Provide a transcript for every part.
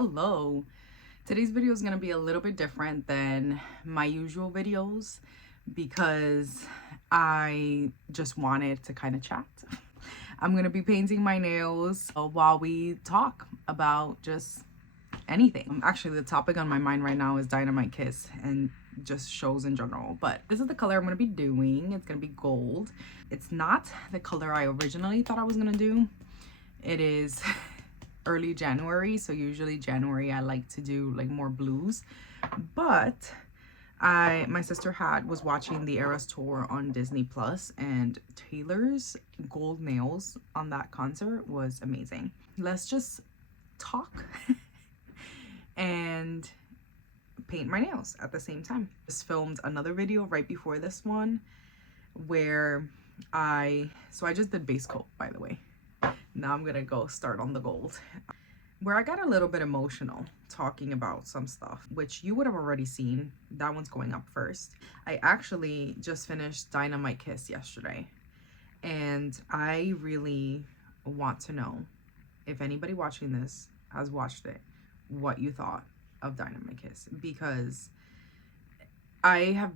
Hello. Today's video is going to be a little bit different than my usual videos because I just wanted to kind of chat. I'm going to be painting my nails while we talk about just anything. Actually, the topic on my mind right now is Dynamite Kiss and just shows in general, but this is the color I'm going to be doing. It's going to be gold. It's not the color I originally thought I was going to do. It is early January, so usually January I like to do like more blues, but my sister was watching the Eras tour on Disney Plus, and Taylor's gold nails on that concert was amazing. Let's just talk and paint my nails at the same time. Just filmed another video right before this one where I just did base coat, by the way. Now I'm gonna go start on the gold, where I got a little bit emotional talking about some stuff, which you would have already seen. That one's going up first. I actually just finished Dynamite Kiss yesterday, and I really want to know if anybody watching this has watched it, what you thought of Dynamite Kiss, because I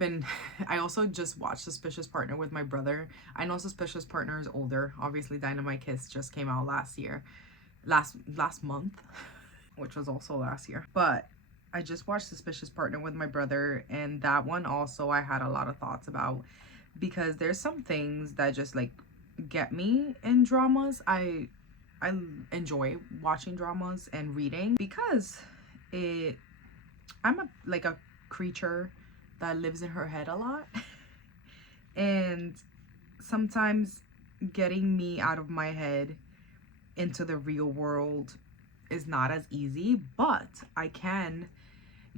also just watched Suspicious Partner with my brother. I know Suspicious Partner is older. Obviously, Dynamite Kiss just came out last month, which was also last year. But I just watched Suspicious Partner with my brother, and that one also I had a lot of thoughts about, because there's some things that just like get me in dramas. I enjoy watching dramas and reading because I'm a creature that lives in her head a lot. And sometimes getting me out of my head into the real world is not as easy, but I can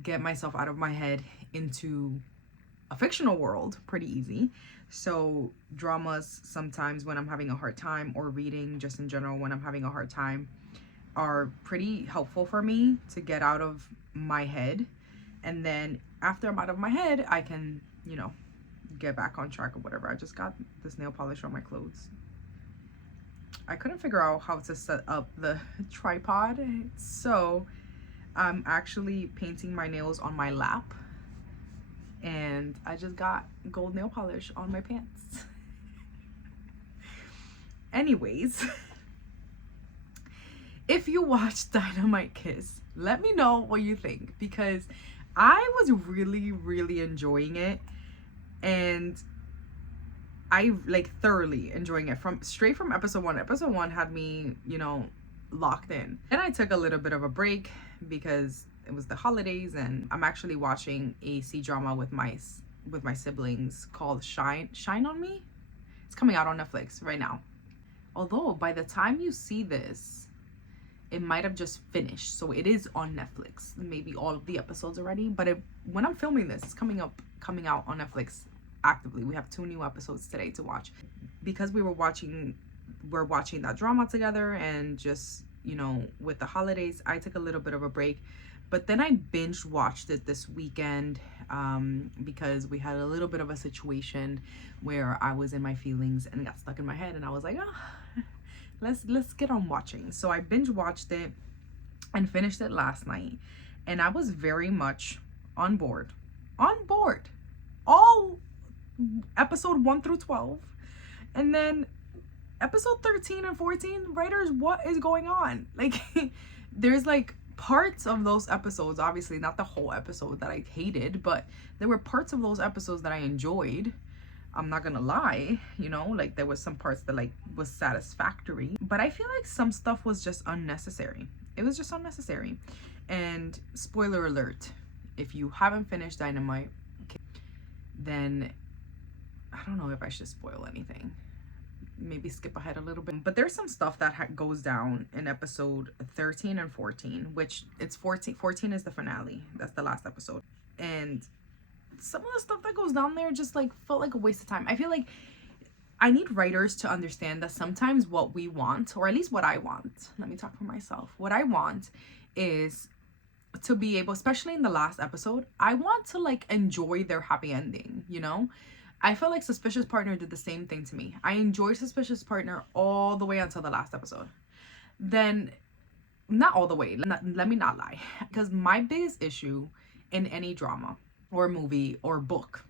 get myself out of my head into a fictional world pretty easy. So dramas, sometimes when I'm having a hard time, or reading just in general when I'm having a hard time, are pretty helpful for me to get out of my head. And then after I'm out of my head, I can, get back on track or whatever. I just got this nail polish on my clothes. I couldn't figure out how to set up the tripod, so I'm actually painting my nails on my lap, and I just got gold nail polish on my pants. Anyways, if you watched Dynamite Kiss, let me know what you think, because I was really enjoying it, and I thoroughly enjoying it straight from episode 1. Episode 1 had me, locked in. Then I took a little bit of a break because it was the holidays, and I'm actually watching a C-drama with my siblings called Shine on Me. It's coming out on Netflix right now. Although by the time you see this, it might have just finished, so it is on Netflix. Maybe all of the episodes already, but when I'm filming this, it's coming out on Netflix actively. We have 2 new episodes today to watch, because we're watching that drama together, and just with the holidays I took a little bit of a break, but then I binge watched it this weekend because we had a little bit of a situation where I was in my feelings and it got stuck in my head, and I was like, let's get on watching. So I binge watched it and finished it last night, and I was very much on board all episode 1 through 12, and then episode 13 and 14. Writers, what is going on? There's parts of those episodes, obviously not the whole episode that I hated, but there were parts of those episodes that I enjoyed. I'm not gonna lie, there was some parts that was satisfactory, but I feel like some stuff was just unnecessary. It was just unnecessary. And spoiler alert, if you haven't finished Dynamite, then I don't know if I should spoil anything. Maybe skip ahead a little bit. But there's some stuff that goes down in episode 13 and 14, which it's 14 is the finale. That's the last episode. And some of the stuff that goes down there just felt like a waste of time. I feel like I need writers to understand that sometimes what we want, or at least what I want, let me talk for myself. What I want is to be able, especially in the last episode, I want to enjoy their happy ending, I felt like Suspicious Partner did the same thing to me. I enjoyed Suspicious Partner all the way until the last episode. Then not all the way, let me not lie, because my biggest issue in any drama or movie or book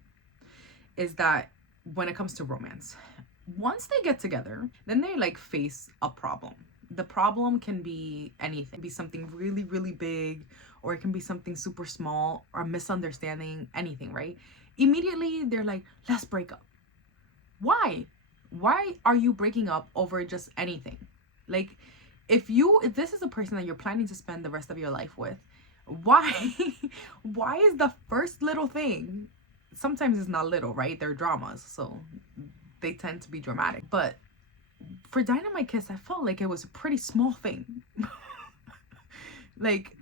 is that when it comes to romance, once they get together, then they like face a problem. The problem can be anything. It can be something really, really big, or it can be something super small, or a misunderstanding, anything, right? Immediately they're like, let's break up. Why? Why are you breaking up over just anything? Like, if this is a person that you're planning to spend the rest of your life with, why why is the first little thing, sometimes it's not little, right? They're dramas, so they tend to be dramatic. But for Dynamite Kiss, I felt like it was a pretty small thing. Like,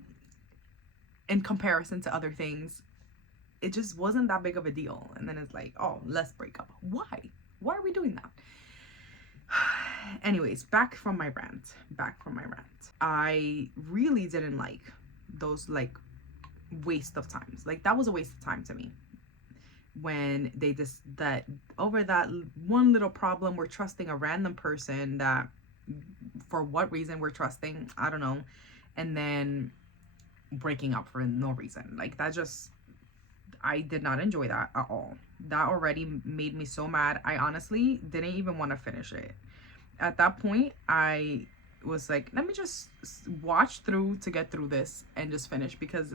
in comparison to other things, it just wasn't that big of a deal. And then it's like, oh, let's break up. Why are we doing that? Anyways, back from my rant. I really didn't like those like waste of times. Like, that was a waste of time to me. When they just, that over that one little problem, we're trusting a random person that, for what reason we're trusting, I don't know, and then breaking up for no reason. Like, that just, I did not enjoy that at all. That already made me so mad. I honestly didn't even want to finish it. At that point, I was like, let me just watch through to get through this and just finish, because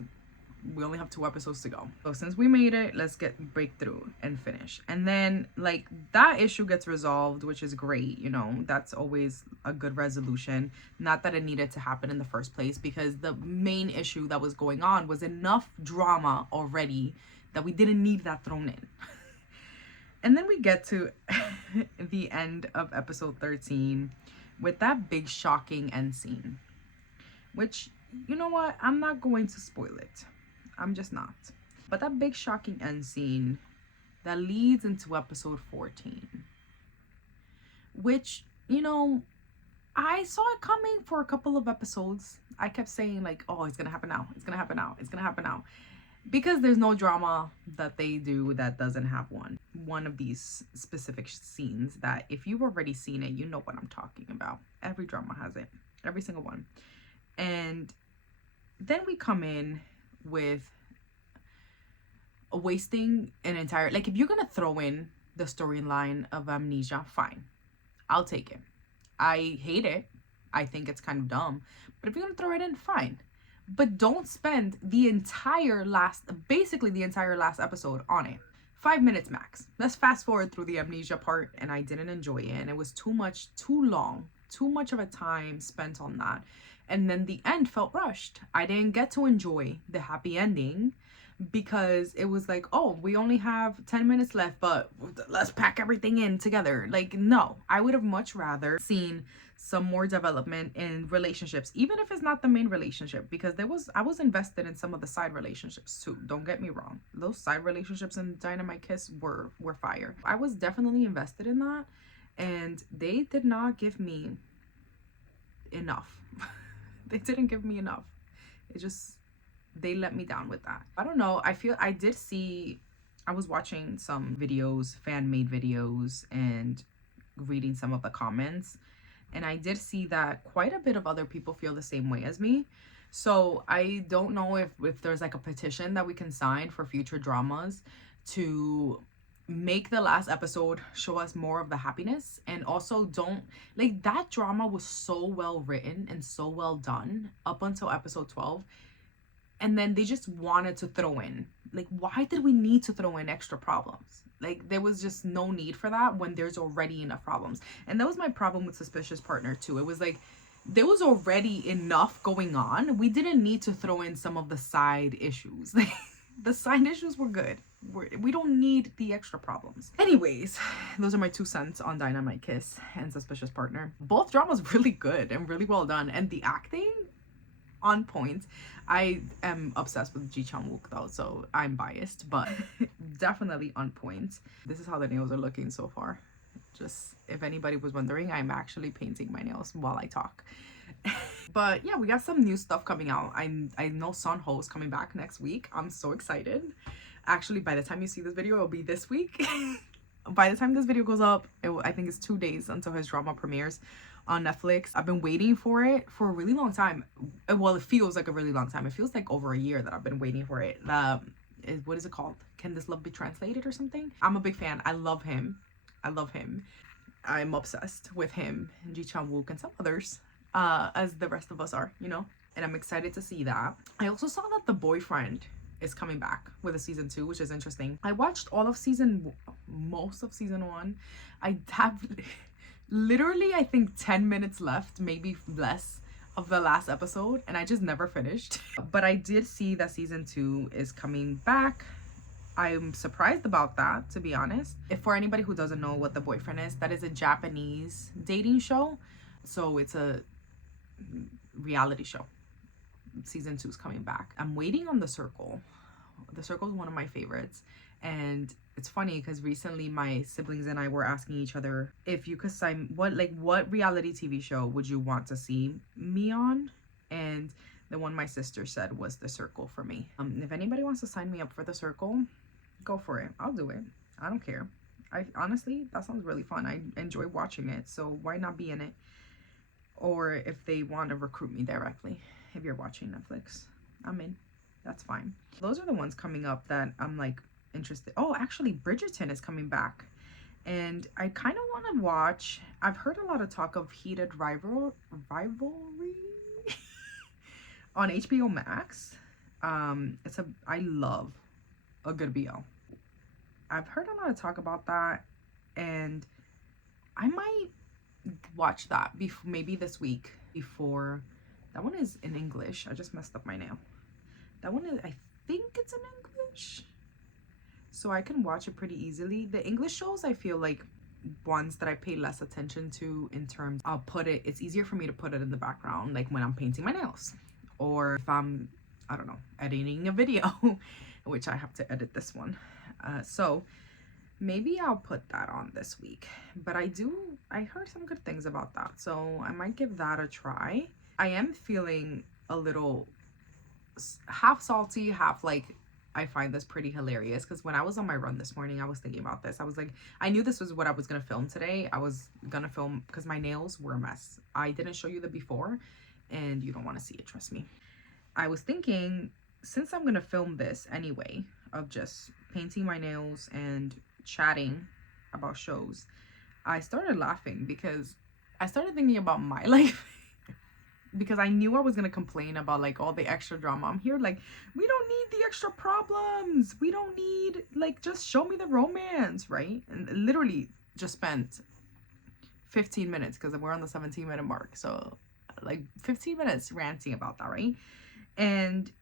we only have 2 episodes to go. So since we made it, let's break through and finish. And then like that issue gets resolved, which is great. You know, that's always a good resolution. Not that it needed to happen in the first place, because the main issue that was going on was enough drama already that we didn't need that thrown in. And then we get to the end of episode 13 with that big shocking end scene, which, you know what, I'm not going to spoil it. I'm just not. But that big shocking end scene that leads into episode 14, which, you know, I saw it coming for a couple of episodes. I kept saying like, oh, it's gonna happen now, it's gonna happen now, it's gonna happen now, because there's no drama that they do that doesn't have one of these specific scenes that if you've already seen it, you know what I'm talking about. Every drama has it, every single one. And then we come in with wasting an entire, like, if you're gonna throw in the storyline of amnesia, fine, I'll take it. I hate it, I think it's kind of dumb, but if you're gonna throw it in, fine. But don't spend the entire last, basically the entire last episode on it. 5 minutes max. Let's fast forward through the amnesia part, and I didn't enjoy it, and it was too much, too long, too much of a time spent on that. And then the end felt rushed. I didn't get to enjoy the happy ending because it was like, oh, we only have 10 minutes left, but let's pack everything in together. Like, no, I would have much rather seen some more development in relationships, even if it's not the main relationship, because I was invested in some of the side relationships too. Don't get me wrong. Those side relationships in Dynamite Kiss were fire. I was definitely invested in that, and they did not give me enough. They didn't give me enough. They let me down with that. I don't know. I was watching some videos, fan-made videos, and reading some of the comments, and I did see that quite a bit of other people feel the same way as me. So I don't know if there's like a petition that we can sign for future dramas to make the last episode show us more of the happiness, and also don't, like, that drama was so well written and so well done up until episode 12, and then they just wanted to throw in, like, why did we need to throw in extra problems? Like, there was just no need for that when there's already enough problems. And that was my problem with Suspicious Partner too. It was like there was already enough going on. We didn't need to throw in some of the side issues. Like, the side issues were good. We don't need the extra problems. Anyways, those are my 2 cents on Dynamite Kiss and Suspicious Partner. Both dramas really good and really well done, and the acting on point. I am obsessed with Ji Chang-wook though, so I'm biased, but definitely on point. This is how the nails are looking so far. Just if anybody was wondering, I'm actually painting my nails while I talk. But yeah, we got some new stuff coming out. I know Son Ho is coming back next week. I'm so excited. Actually, by the time you see this video, it'll be this week. By the time this video goes up, I think it's 2 days until his drama premieres. on Netflix. I've been waiting for it for a really long time. Well, it feels like a really long time. It feels like over a year that I've been waiting for it. What is it called? Can This Love Be Translated or something? I'm a big fan. I love him. I love him. I'm obsessed with him, Ji Chang-wook, and some others, as the rest of us are, you know? And I'm excited to see that. I also saw that The Boyfriend is coming back with a season 2, which is interesting. I watched most of season 1. I have literally, I think 10 minutes left, maybe less, of the last episode, and I just never finished. But I did see that season 2 is coming back. I'm surprised about that, to be honest. If for anybody who doesn't know what The Boyfriend is, that is a Japanese dating show. So it's a reality show. Season 2 is coming back. I'm waiting on The Circle. The Circle is one of my favorites. And it's funny because recently my siblings and I were asking each other, if you could sign, what reality TV show would you want to see me on? And the one my sister said was The Circle for me. If anybody wants to sign me up for The Circle, go for it. I'll do it. I don't care. I honestly, that sounds really fun. I enjoy watching it, so why not be in it? Or if they want to recruit me directly, if you're watching Netflix, I'm in. That's fine. Those are the ones coming up that I'm like interested. Oh, actually, Bridgerton is coming back, and I kind of want to watch. I've heard a lot of talk of Heated Rivalry on HBO Max. I love a good BL. I've heard a lot of talk about that, and I might watch that maybe this week. Before that one is in English. I just messed up my nail. That one is, I think it's in English, so I can watch it pretty easily. The English shows, I feel like ones that I pay less attention to in terms, it's easier for me to put it in the background, like when I'm painting my nails, or if I'm, I don't know, editing a video, which I have to edit this one. So maybe I'll put that on this week. But I heard some good things about that, so I might give that a try. I am feeling a little half salty, half like I find this pretty hilarious, because when I was on my run this morning, I was thinking about this. I was like, I knew this was what I was gonna film today. I was gonna film because my nails were a mess. I didn't show you the before, and you don't want to see it, trust me. I was thinking, since I'm gonna film this anyway, of just painting my nails and chatting about shows, I started laughing because I started thinking about my life. Because I knew I was gonna complain about like all the extra drama. I'm here like, we don't need the extra problems. We don't need, like, just show me the romance, right? And literally just spent 15 minutes, because we're on the 17-minute mark. So like 15 minutes ranting about that, right? And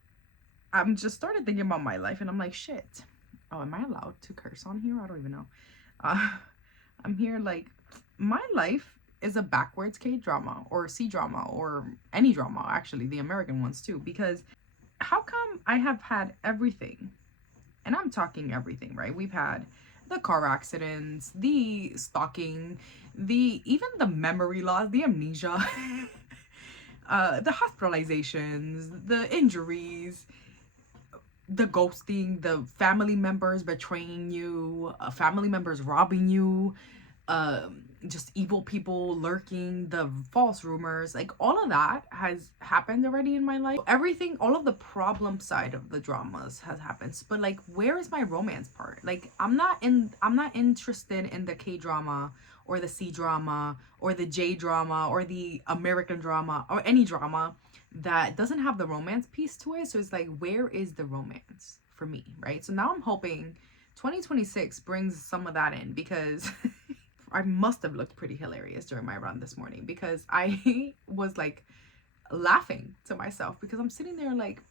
I'm just started thinking about my life, and I'm like, shit. Oh, am I allowed to curse on here? I don't even know. I'm here like, my life is a backwards K-drama or C-drama or any drama, actually, the American ones too, because how come I have had everything, and I'm talking everything, right? We've had the car accidents, the stalking, even the memory loss, the amnesia, the hospitalizations, the injuries, the ghosting, the family members betraying you, family members robbing you, just evil people lurking, the false rumors, like all of that has happened already in my life. Everything, all of the problem side of the dramas has happened, but like, where is my romance part? Like, I'm not interested in the K-drama or the C-drama or the J-drama or the American drama or any drama that doesn't have the romance piece to it. So it's like, where is the romance for me, right? So now I'm hoping 2026 brings some of that in, because I must have looked pretty hilarious during my run this morning, because I was like laughing to myself, because I'm sitting there like,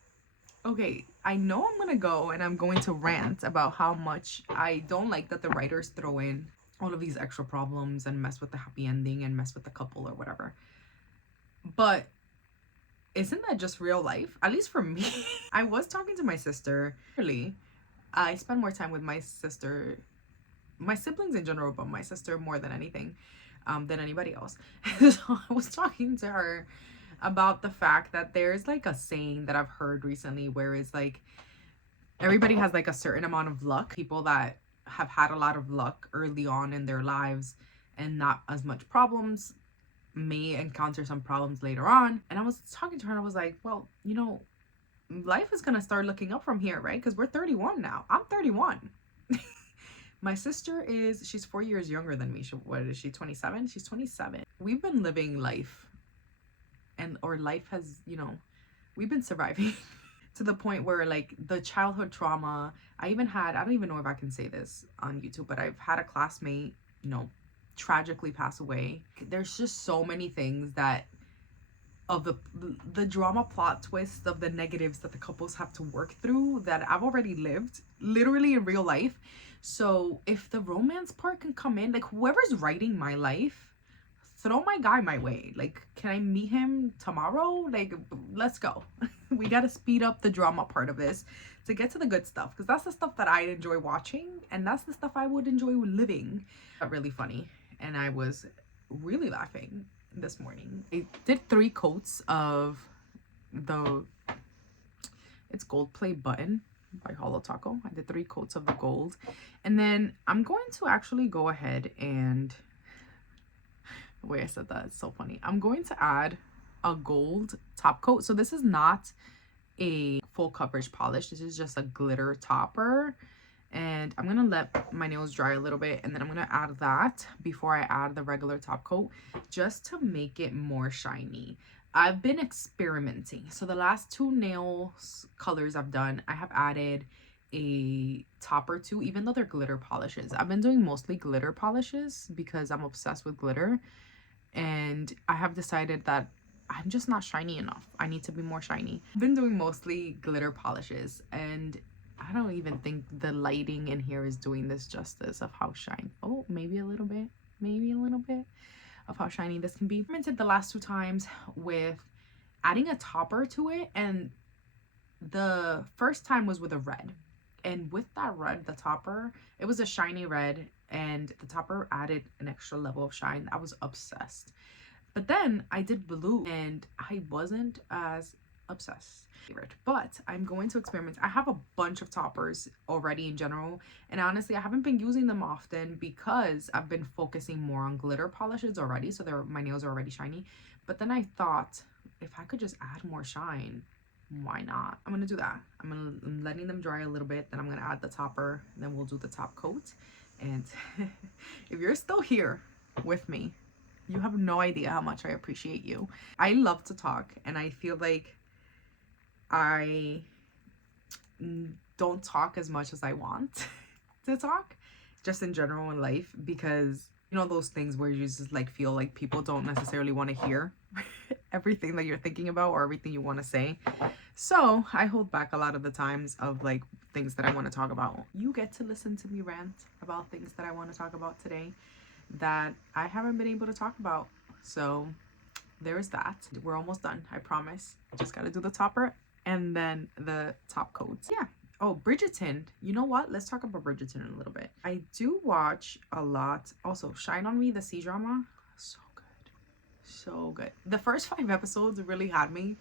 okay, I know I'm gonna go and I'm going to rant about how much I don't like that the writers throw in all of these extra problems and mess with the happy ending and mess with the couple or whatever. But isn't that just real life? At least for me. I was talking to my sister. Really, I spend more time with my sister, my siblings in general, but my sister more than anything, than anybody else. So I was talking to her about the fact that there's like a saying that I've heard recently, where it's like, everybody has like a certain amount of luck. People that have had a lot of luck early on in their lives and not as much problems may encounter some problems later on. And I was talking to her and I was like, well, you know, life is gonna start looking up from here, right? Because we're 31 now. I'm 31. My sister she's 4 years younger than me. What is she, 27? She's 27. We've been living life, or life has, you know, we've been surviving to the point where like the childhood trauma, I don't even know if I can say this on YouTube, but I've had a classmate, you know, tragically pass away. There's just so many things that of the drama plot twists of the negatives that the couples have to work through that I've already lived literally in real life. So if the romance part can come in, like whoever's writing my life, throw my guy my way. Like, can I meet him tomorrow? Like, let's go. We got to speed up the drama part of this to get to the good stuff, because that's the stuff that I enjoy watching and that's the stuff I would enjoy living. Really funny, and I was really laughing this morning. I did 3 coats of it's Gold Play Button by Holo Taco. I did 3 coats of the gold, and then I'm going to actually go ahead and, the way I said that, it's so funny, I'm going to add a gold top coat. So this is not a full coverage polish, this is just a glitter topper, and I'm gonna let my nails dry a little bit and then I'm gonna add that before I add the regular top coat, just to make it more shiny. I've been experimenting. So the last 2 nails colors I've done, I have added a topper to, even though they're glitter polishes. I've been doing mostly glitter polishes because I'm obsessed with glitter, and I have decided that I'm just not shiny enough. I need to be more shiny. I've been doing mostly glitter polishes, and I don't even think the lighting in here is doing this justice of how shiny. Oh, maybe a little bit of how shiny this can be. I experimented the last 2 times with adding a topper to it, and the first time was with a red, and with that red, the topper, it was a shiny red, and the topper added an extra level of shine. I was obsessed. But then I did blue and I wasn't as obsessed. But I'm going to experiment. I have a bunch of toppers already in general, and honestly I haven't been using them often because I've been focusing more on glitter polishes already, so my nails are already shiny. But then I thought, if I could just add more shine, why not? I'm gonna do that. I'm letting them dry a little bit, then I'm gonna add the topper, then we'll do the top coat. And if you're still here with me, you have no idea how much I appreciate you. I love to talk, and I feel like I don't talk as much as I want to talk, just in general in life, because you know those things where you just like feel like people don't necessarily want to hear everything that you're thinking about or everything you want to say. So I hold back a lot of the times of like things that I want to talk about. You get to listen to me rant about things that I want to talk about today that I haven't been able to talk about. So there's that. We're almost done, I promise. Just gotta do the topper and then the top coats. Yeah. Oh, Bridgerton. You know what? Let's talk about Bridgerton in a little bit. I do watch a lot. Also, Shine On Me, the C-drama. So good. So good. The first 5 episodes really had me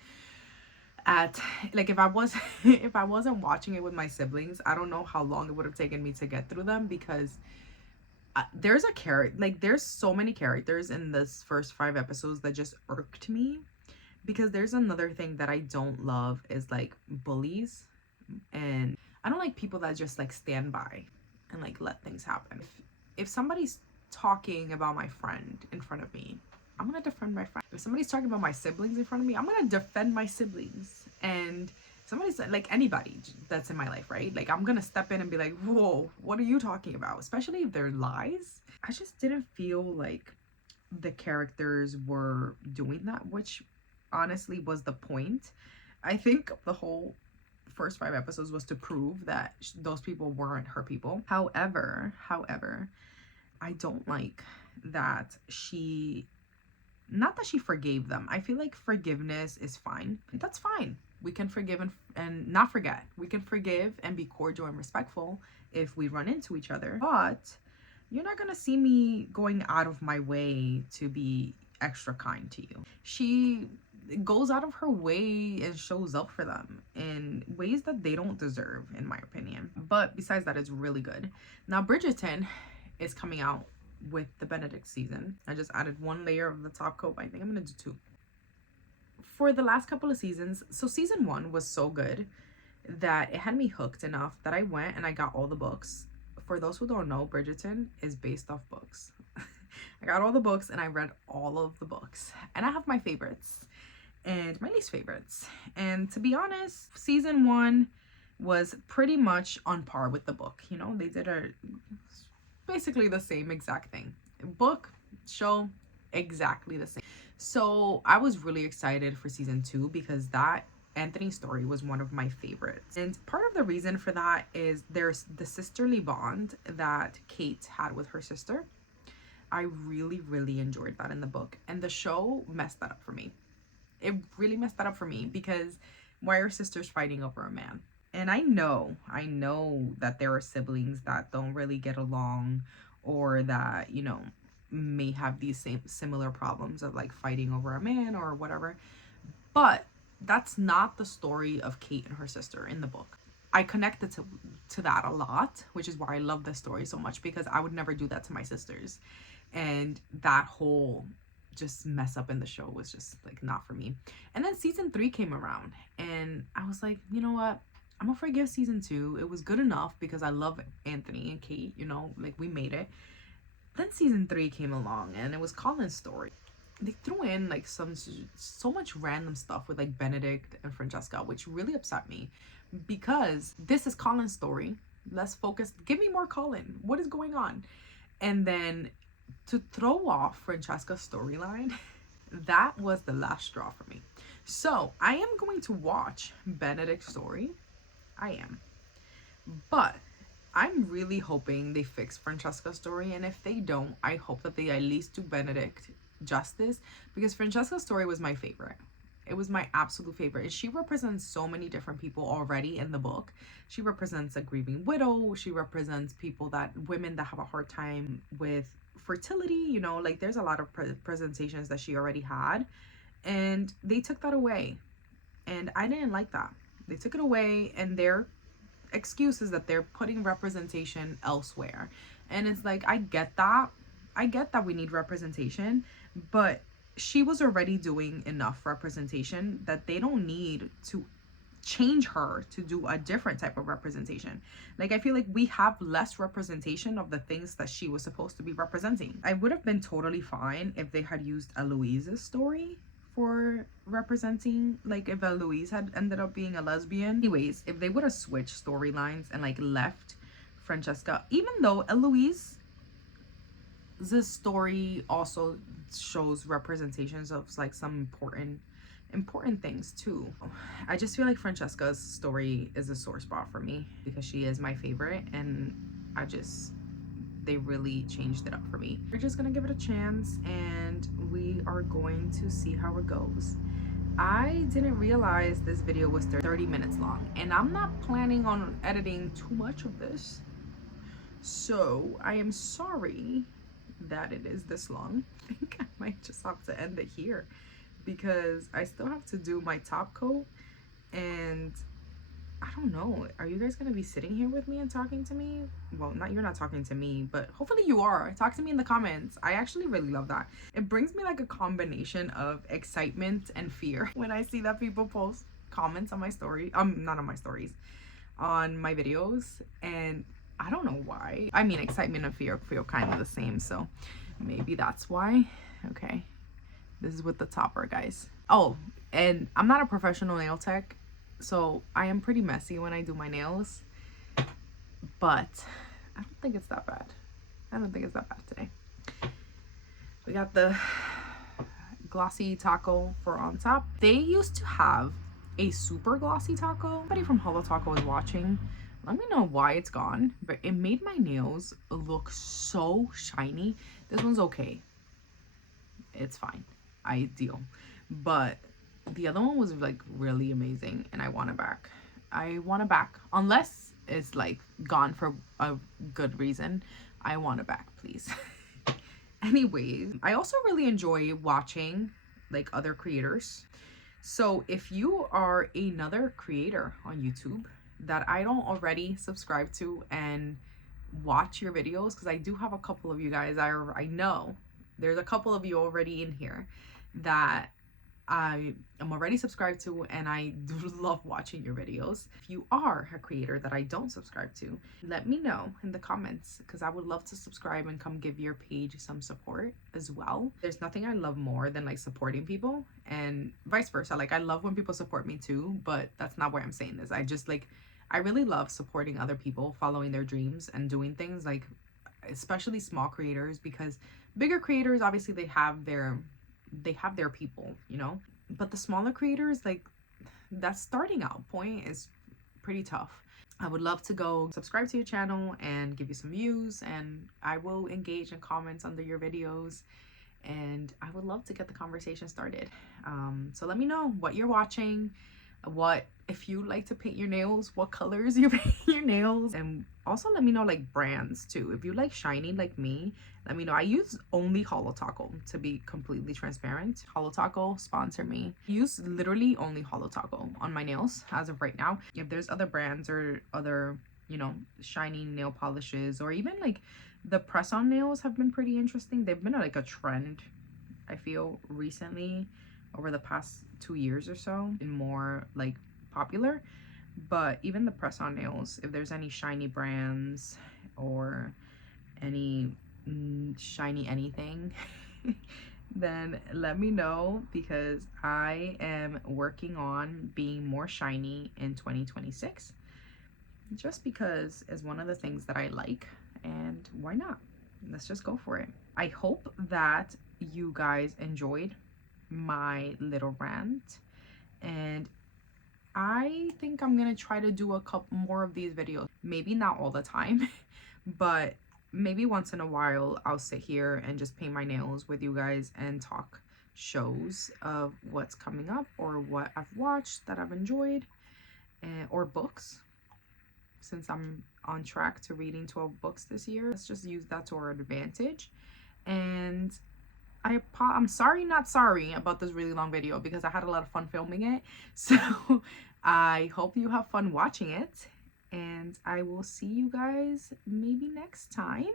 at, like, if I wasn't watching it with my siblings, I don't know how long it would have taken me to get through them, because there's a character, like there's so many characters in this first 5 episodes that just irked me. Because there's another thing that I don't love is like bullies, and I don't like people that just like stand by and like let things happen. If somebody's talking about my friend in front of me, I'm gonna defend my friend. If somebody's talking about my siblings in front of me, I'm gonna defend my siblings. And somebody's like, anybody that's in my life, right? Like, I'm gonna step in and be like, whoa, what are you talking about? Especially if they're lies. I just didn't feel like the characters were doing that, which honestly was the point. I think the whole first 5 episodes was to prove that those people weren't her people. However, I don't like that not that she forgave them. I feel like forgiveness is fine. That's fine. We can forgive and not forget. We can forgive and be cordial and respectful if we run into each other. But you're not gonna see me going out of my way to be extra kind to you. She goes out of her way and shows up for them in ways that they don't deserve, in my opinion. But besides that, it's really good. Now Bridgerton is coming out with the Benedict season. I just added 1 layer of the top coat. I think I'm gonna do 2 for the last couple of seasons. So season 1 was so good that it had me hooked enough that I went and I got all the books. For those who don't know, Bridgerton is based off books. I got all the books and I read all of the books, and I have my favorites and my least favorites. And to be honest, season 1 was pretty much on par with the book. You know, they did basically the same exact thing. Book, show, exactly the same. So I was really excited for season 2 because that Anthony story was one of my favorites. And part of the reason for that is there's the sisterly bond that Kate had with her sister. I really, really enjoyed that in the book. And the show messed that up for me. It really messed that up for me because why are sisters fighting over a man? And I know that there are siblings that don't really get along, or that, you know, may have these similar problems of like fighting over a man or whatever. But that's not the story of Kate and her sister in the book. I connected to that a lot, which is why I love this story so much, because I would never do that to my sisters. And that whole just mess up in the show was just like not for me. And then season 3 came around and I was like, you know what? I'm gonna forgive season 2. It was good enough because I love Anthony and Kate, you know, like we made it. Then season 3 came along and it was Colin's story. They threw in like so much random stuff with like Benedict and Francesca, which really upset me because this is Colin's story. Let's focus. Give me more Colin. What is going on? And then to throw off Francesca's storyline, that was the last straw for me. So I am going to watch Benedict's story. I am. But I'm really hoping they fix Francesca's story. And if they don't, I hope that they at least do Benedict justice, because Francesca's story was my favorite. It was my absolute favorite. And she represents so many different people already in the book. She represents a grieving widow. She represents women that have a hard time with fertility. You know, like there's a lot of presentations that she already had. And they took that away. And I didn't like that. They took it away, and their excuse is that they're putting representation elsewhere. And it's like, I get that. I get that we need representation, but she was already doing enough representation that they don't need to change her to do a different type of representation. Like, I feel like we have less representation of the things that she was supposed to be representing. I would have been totally fine if they had used Eloise's story for representing, like if Eloise had ended up being a lesbian. Anyways, if they would have switched storylines and like left Francesca, even though Eloise's story also shows representations of like some important things too. I just feel like Francesca's story is a sore spot for me because she is my favorite, and they really changed it up for me. We're just gonna give it a chance and we are going to see how it goes. I didn't realize this video was 30 minutes long, and I'm not planning on editing too much of this, so I am sorry that it is this long. I think I might just have to end it here because I still have to do my top coat, and I don't know, are you guys gonna be sitting here with me and talking to me? Well, you're not talking to me, but hopefully you are. Talk to me in the comments. I actually really love that. It brings me like a combination of excitement and fear when I see that people post comments on my story, not on my stories, on my videos, and I don't know why. I mean, excitement and fear feel kind of the same, so maybe that's why. Okay, this is with the topper, guys. Oh, and I'm not a professional nail tech, so I am pretty messy when I do my nails, but I don't think it's that bad. I don't think it's that bad today. We got the glossy taco for on top. They used to have a super glossy taco. Somebody from Hello Taco was watching. Let me know why it's gone, but it made my nails look so shiny. This one's okay. It's fine. Ideal. But the other one was like really amazing, and I want it back. I want it back. Unless it's like gone for a good reason. I want it back, please. Anyways, I also really enjoy watching like other creators. So if you are another creator on YouTube that I don't already subscribe to and watch your videos, because I do have a couple of you guys. I know there's a couple of you already in here that I am already subscribed to, and I do love watching your videos. If you are a creator that I don't subscribe to, let me know in the comments, because I would love to subscribe and come give your page some support as well. There's nothing I love more than like supporting people, and vice versa. Like I love when people support me too, but that's not why I'm saying this. I just like, I really love supporting other people following their dreams and doing things, like especially small creators, because bigger creators obviously they have their people, you know, but the smaller creators, like that starting out point is pretty tough. I would love to go subscribe to your channel and give you some views, and I will engage in comments under your videos, and I would love to get the conversation started. So let me know what you're watching, what, if you like to paint your nails, what colors you paint your nails, and also let me know like brands too. If you like shiny like me, let me know. I use only Holo Taco, to be completely transparent. Holo Taco, sponsor me. I use literally only Holo Taco on my nails as of right now. If there's other brands or other, you know, shiny nail polishes, or even like the press-on nails have been pretty interesting. They've been like a trend, I feel, recently over the past 2 years or so, and more like popular. But even the press-on nails, if there's any shiny brands or any shiny anything, then let me know, because I am working on being more shiny in 2026, just because it's one of the things that I like, and why not? Let's just go for it. I hope that you guys enjoyed my little rant, and I think I'm gonna try to do a couple more of these videos. Maybe not all the time, but maybe once in a while I'll sit here and just paint my nails with you guys and talk shows of what's coming up, or what I've watched that I've enjoyed, or books. Since I'm on track to reading 12 books this year, let's just use that to our advantage. And I'm sorry, not sorry about this really long video, because I had a lot of fun filming it. So I hope you have fun watching it, and I will see you guys maybe next time.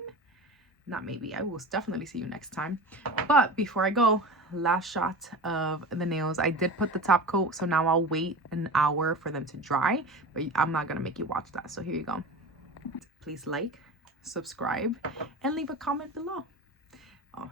Not maybe, I will definitely see you next time. But before I go, last shot of the nails. I did put the top coat, so now I'll wait an hour for them to dry, but I'm not gonna make you watch that. So here you go. Please like, subscribe, and leave a comment below. Oh,